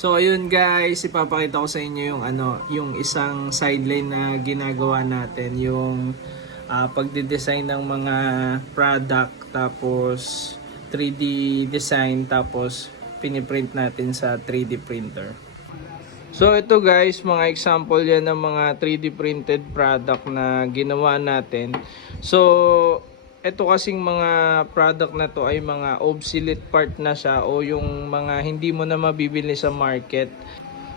So ayun guys, ipapakita ko sa inyo yung yung isang sideline na ginagawa natin, yung pagde-design ng mga product, tapos 3D design, tapos piniprint natin sa 3D printer. So ito guys, mga example yan ng mga 3D printed product na ginawa natin. So ito kasing mga product na to ay mga obsolete part na siya, o yung mga hindi mo na mabibili sa market.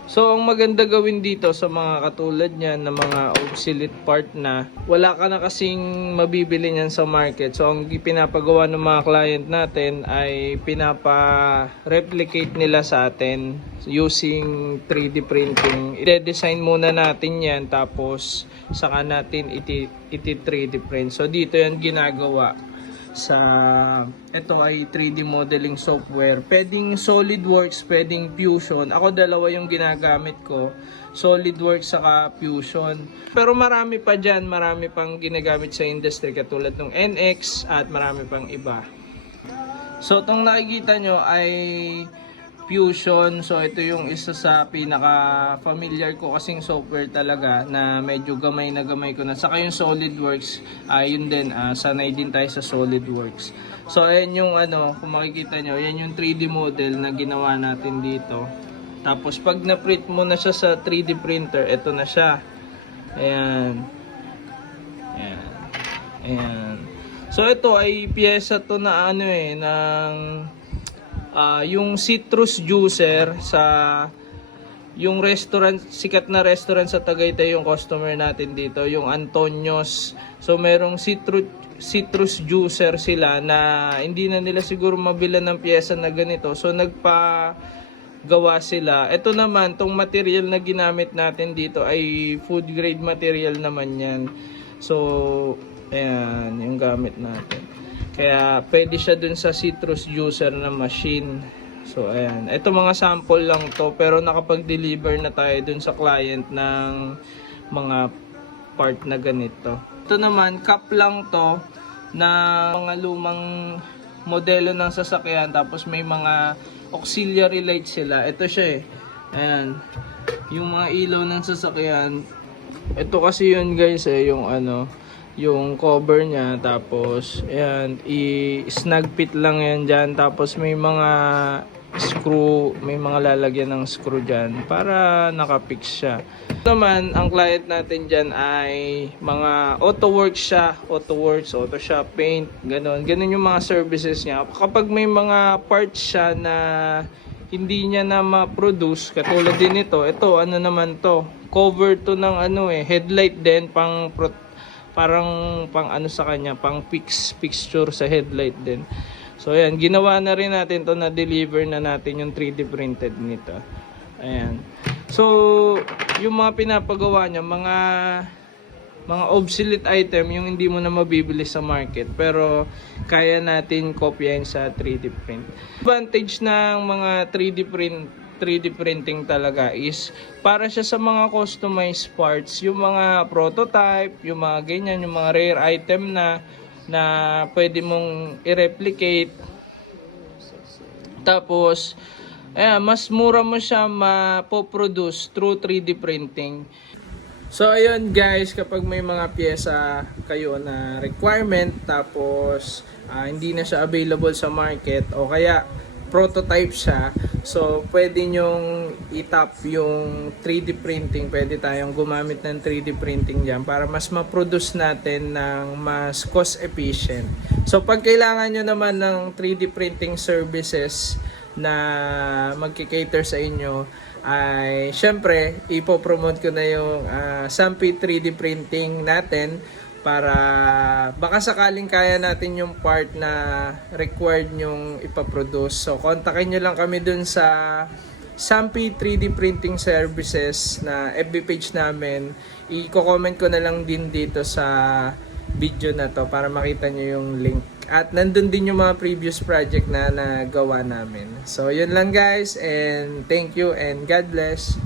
So ang maganda gawin dito sa mga katulad niyan na mga obsolete part na wala ka na kasing mabibili niyan sa market. So ang pinapagawa ng mga client natin ay pinapa-replicate nila sa atin using 3D printing. I-design muna natin yan, tapos saka natin iti-3D print. So dito yan ginagawa sa, ito ay 3D modeling software. Pwedeng SolidWorks, pwedeng Fusion. Ako dalawa yung ginagamit ko, SolidWorks saka Fusion. Pero marami pa dyan, marami pang ginagamit sa industry katulad ng NX at marami pang iba. So itong nakikita nyo ay Fusion. So ito yung isa sa pinaka familiar ko kasing software talaga, na medyo gamay na gamay ko na. Saka yung SolidWorks, yun din, sanay din tayo sa SolidWorks. So ayan yung kung makikita nyo, yan yung 3D model na ginawa natin dito. Tapos pag na-print mo na siya sa 3D printer, ito na siya. Ayan. Ayan. Ayan. So ito ay piyesa to na ng yung citrus juicer sa yung restaurant, sikat na restaurant sa Tagaytay yung customer natin dito, yung Antonio's. So merong citrus juicer sila na hindi na nila siguro mabilan ng piyesa na ganito. So nagpagawa sila. Ito naman, tong material na ginamit natin dito ay food grade material naman yan. So ayan yung gamit natin. Kaya pwede siya dun sa citrus juicer na machine. So ayan, ito mga sample lang to, pero nakapag-deliver na tayo dun sa client ng mga part na ganito. Ito naman, cup lang to na mga lumang modelo ng sasakyan, tapos may mga auxiliary light sila. Ito siya ayan, yung mga ilaw ng sasakyan. Ito kasi yun guys yung yung cover niya, tapos ayan, i-snag fit lang yan dyan, tapos may mga screw, may mga lalagyan ng screw dyan para nakapix siya. Naman ang client natin dyan ay mga auto works siya, auto works, auto shop, paint, ganun yung mga services niya. Kapag may mga parts siya na hindi niya na ma-produce, katulad din ito naman to, cover to ng headlight din, parang pang sa kanya, pang fixture sa headlight din. So ayan, ginawa na rin natin to, na deliver na natin yung 3D printed nito. Ayan. So yung mga pinapagawa niya, mga obsolete item, yung hindi mo na mabibili sa market, pero kaya natin kopyahin sa 3D print. Advantage ng mga 3D printing talaga is para siya sa mga customized parts, yung mga prototype, yung mga ganyan, yung mga rare item na pwede mong i-replicate. Tapos mas mura mo siya mapoproduce through 3D printing. So ayun guys, kapag may mga pyesa kayo na requirement, tapos hindi na siya available sa market, o kaya prototype siya, so pwede nyong itap yung 3D printing. Pwede tayong gumamit ng 3D printing dyan para mas ma-produce natin ng mas cost efficient. So pag kailangan nyo naman ng 3D printing services na magki-cater sa inyo, ay syempre ipopromote ko na yung Sampi 3D printing natin, para baka sakaling kaya natin yung part na required nyong ipaproduce. So kontakin nyo lang kami dun sa Sampi 3D Printing Services na FB page namin. I-comment ko na lang din dito sa video na to para makita nyo yung link. At nandun din yung mga previous project na nagawa namin. So yun lang guys, and thank you and God bless.